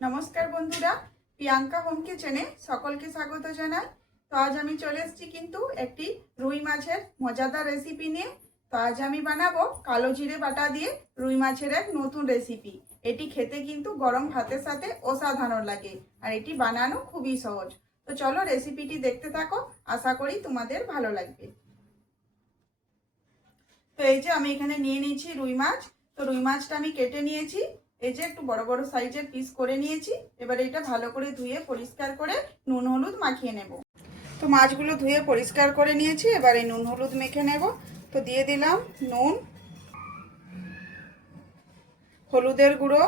নমস্কার বন্ধুরা, প্রিয়াঙ্কা হোম কিচেনে সকলকে স্বাগত জানাই। তো আজ আমি চলে এসেছি কিন্তু একটি রুই মাছের মজাদার রেসিপি নিয়ে। তো আজ আমি বানাবো কালো জিরে বাটা দিয়ে রুই মাছের এক নতুন রেসিপি। এটি খেতে কিন্তু গরম ভাতের সাথে অসাধারণ লাগে, আর এটি বানানো খুবই সহজ। তো চলো রেসিপিটি দেখতে থাকো, আশা করি তোমাদের ভালো লাগবে। তো এই যে আমি এখানে নিয়ে নিয়েছি রুই মাছ। তো রুই মাছটা আমি কেটে নিয়েছি, এই যে একটু বড় বড় সাইজের পিস করে নিয়েছি। এবার এটা ভালো করে ধুয়ে পরিষ্কার করে নুন হলুদ মাখিয়ে নেব। তো মাছগুলো ধুয়ে পরিষ্কার করে নিয়েছি, এবার এই নুন হলুদ মেখে নেব। তো দিয়ে দিলাম নুন, হলুদের গুঁড়ো।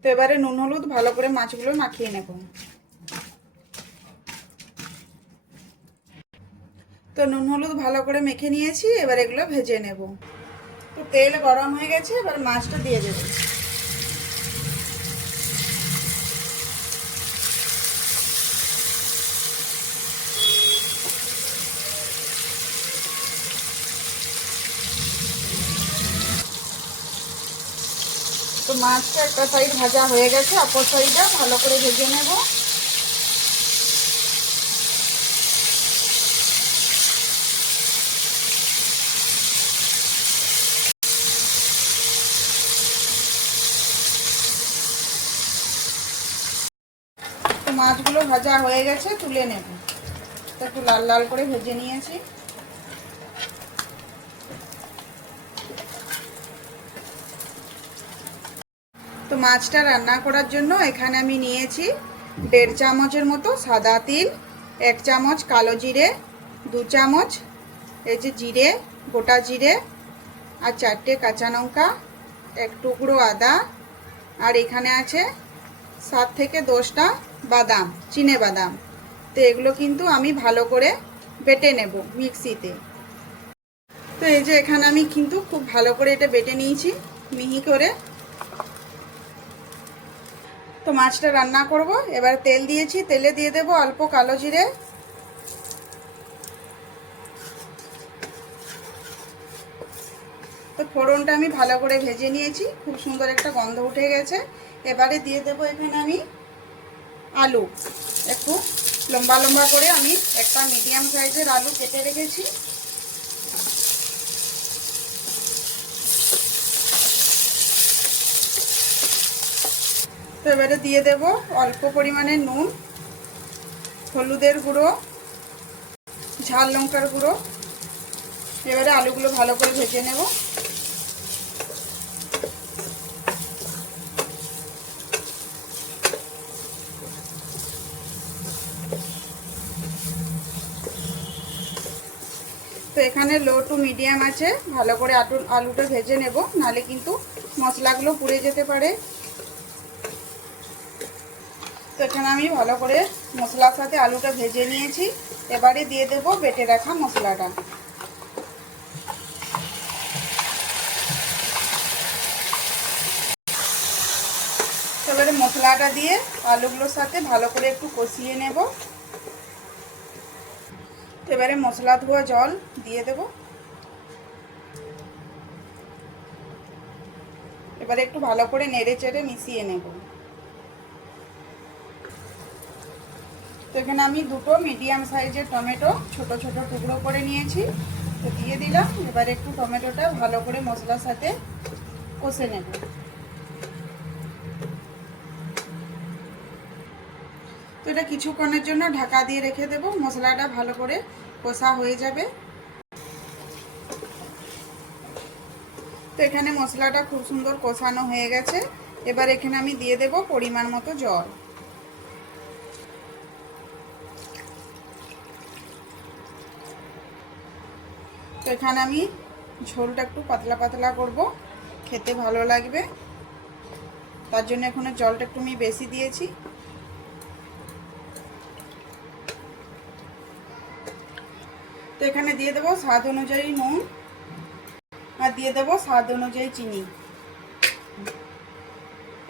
তো এবারে নুন হলুদ ভালো করে মাছগুলো মাখিয়ে নেব। তো নুন হলুদ ভালো করে মেখে নিয়েছি, এবার এগুলো ভেজে নেব। তো তেল গরম হয়ে গেছে, এবার মাছটা দিয়ে দেব। তো মাছটা একটা সাইড ভাজা হয়ে গেছে, অপর সাইডটা ভালো করে ভেজে নেব। তো মাছগুলো ভাজা হয়ে গেছে, তুলে নেব। তো একটু লাল লাল করে ভেজে নিয়েছি। তো মাছটা রান্না করার জন্য এখানে আমি নিয়েছি 1.5 চামচের মতো সাদা তিল, 1 চামচ কালো জিরে, 2 চামচ এই যে জিরে, গোটা জিরে, আর 4টে কাঁচা লঙ্কা, 1 টুকরো আদা, আর এখানে আছে 7 থেকে 10টা বাদাম, চিনে বাদাম। তো এগুলো কিন্তু আমি ভালো করে বেটে নেব মিক্সিতে। তো এই যে এখানে আমি কিন্তু খুব ভালো করে এটা বেটে নিয়েছি মিহি করে। তো মাছটা রান্না করব। এবার তেল দিয়েছি, তেলে দিয়ে দেব অল্প কালো জিরে। তো ফোড়নটা আমি ভালো করে ভেজে নিয়েছি, খুব সুন্দর একটা গন্ধ উঠে গেছে। এবারে দিয়ে দেব এখানে আমি আলু, একটু লম্বা লম্বা করে আমি একটা মিডিয়াম সাইজের আলু কেটে রেখেছি। তো এবারে দিয়ে দেব অল্প পরিমাণে নুন, হলুদের গুঁড়ো, ঝাল লঙ্কার গুঁড়ো। এবারে আলুগুলো ভালো করে ভেজে নেব। তো এখানে লো টু মিডিয়াম আছে, ভালো করে আলুটা ভেজে নেব, নাহলে কিন্তু মশলাগুলো পুড়ে যেতে পারে। তো এখানে আমি ভালো করে মশলার সাথে আলুটা ভেজে নিয়েছি। এবারে দিয়ে দেব বেটে রাখা মশলাটা। এবারে মশলাটা দিয়ে আলুগুলোর সাথে ভালো করে একটু কষিয়ে নেব। এবারে মশলা ধোয়া জল দিয়ে দেব। এবারে একটু ভালো করে নেড়ে চেড়ে মিশিয়ে নেব। তো এখানে আমি 2টো মিডিয়াম সাইজের টমেটো ছোট ছোট টুকরো করে নিয়েছি। তো দিয়ে দিলাম। এবারে একটু টমেটোটা ভালো করে মশলার সাথে কষে নেব। তো এটা কিছুক্ষণের জন্য ঢাকা দিয়ে রেখে দেব, মশলাটা ভালো করে কষা হয়ে যাবে। তো এখানে মশলাটা খুব সুন্দর কষানো হয়ে গেছে। এবার এখানে আমি দিয়ে দেব পরিমাণ মতো জল। তো এখানে আমি ঝোলটা একটু পাতলা পাতলা করব, খেতে ভালো লাগবে, তার জন্য এখানে জলটা একটু আমি বেশি দিয়েছি। তো এখানে দিয়ে দেব স্বাদ অনুযায়ী নুন, আর দিয়ে দেব স্বাদ অনুযায়ী চিনি।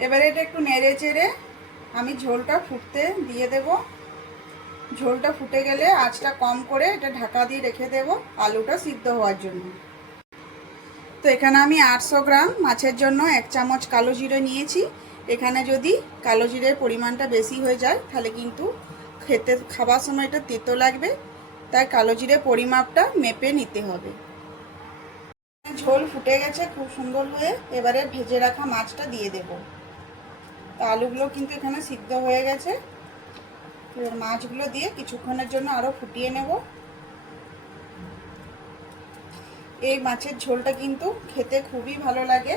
এবারে এটা একটু নেড়ে চেড়ে আমি ঝোলটা ফুটতে দিয়ে দেব। ঝোলটা ফুটে গেলে আঁচটা কম করে এটা ঢাকা দিয়ে রেখে দেব আলুটা সিদ্ধ হওয়ার জন্য। তো এখানে আমি 800 গ্রাম মাছের জন্য 1 চামচ কালো জিরে নিয়েছি। এখানে যদি কালো জিরের পরিমাণটা বেশি হয়ে যায় তাহলে কিন্তু খাবার সময় এটা তেতো লাগবে, তাই কালো জিরে পরিমাপটা মেপে নিতে হবে। ঝোল ফুটে গেছে খুব সুন্দর হয়ে, এবারে ভেজে রাখা মাছটা দিয়ে দেব। তো আলুগুলো কিন্তু এখানে সিদ্ধ হয়ে গেছে। এবার মাছগুলো দিয়ে কিছুক্ষণের জন্য আরও ফুটিয়ে নেব। এই মাছের ঝোলটা কিন্তু খেতে খুবই ভালো লাগে।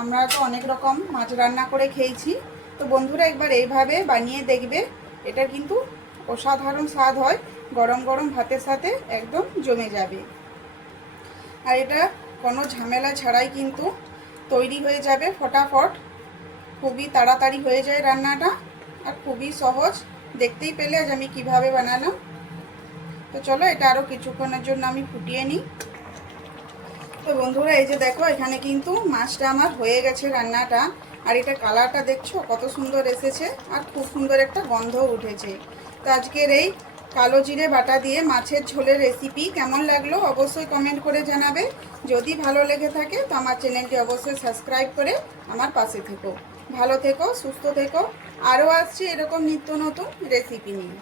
আমরা তো অনেক রকম মাছ রান্না করে খেয়েছি, তো বন্ধুরা একবার এইভাবে বানিয়ে দেখবে, এটা কিন্তু অসাধারণ স্বাদ হয়। গরম গরম ভাতের সাথে একদম জমে যাবে। আর এটা কোনো ঝামেলা ছাড়াই কিন্তু তৈরি হয়ে যাবে ফটাফট। খুবই তাড়াতাড়ি হয়ে যায় রান্নাটা, আর খুবই সহজ। দেখতেই পেলে আজ আমি কিভাবে বানালাম। তো চলো এটা আরও কিছুক্ষণের জন্য আমি ফুটিয়ে নিই। তো বন্ধুরা এই যে দেখো, এখানে কিন্তু মাছটা আমার হয়ে গেছে রান্নাটা। আর এটা কালারটা দেখছো কত সুন্দর এসেছে, আর খুব সুন্দর একটা গন্ধও উঠেছে। তো আজকের এই কালো জিরে বাটা দিয়ে মাছের ঝোলের রেসিপি কেমন লাগলো অবশ্যই কমেন্ট করে জানাবে। যদি ভালো লেগে থাকে তো আমার চ্যানেলটি অবশ্যই সাবস্ক্রাইব করে আমার পাশে থেকো। ভালো থেকো, সুস্থ থেকো। আরও আসছি এরকম নিত্য নতুন রেসিপি নিয়ে।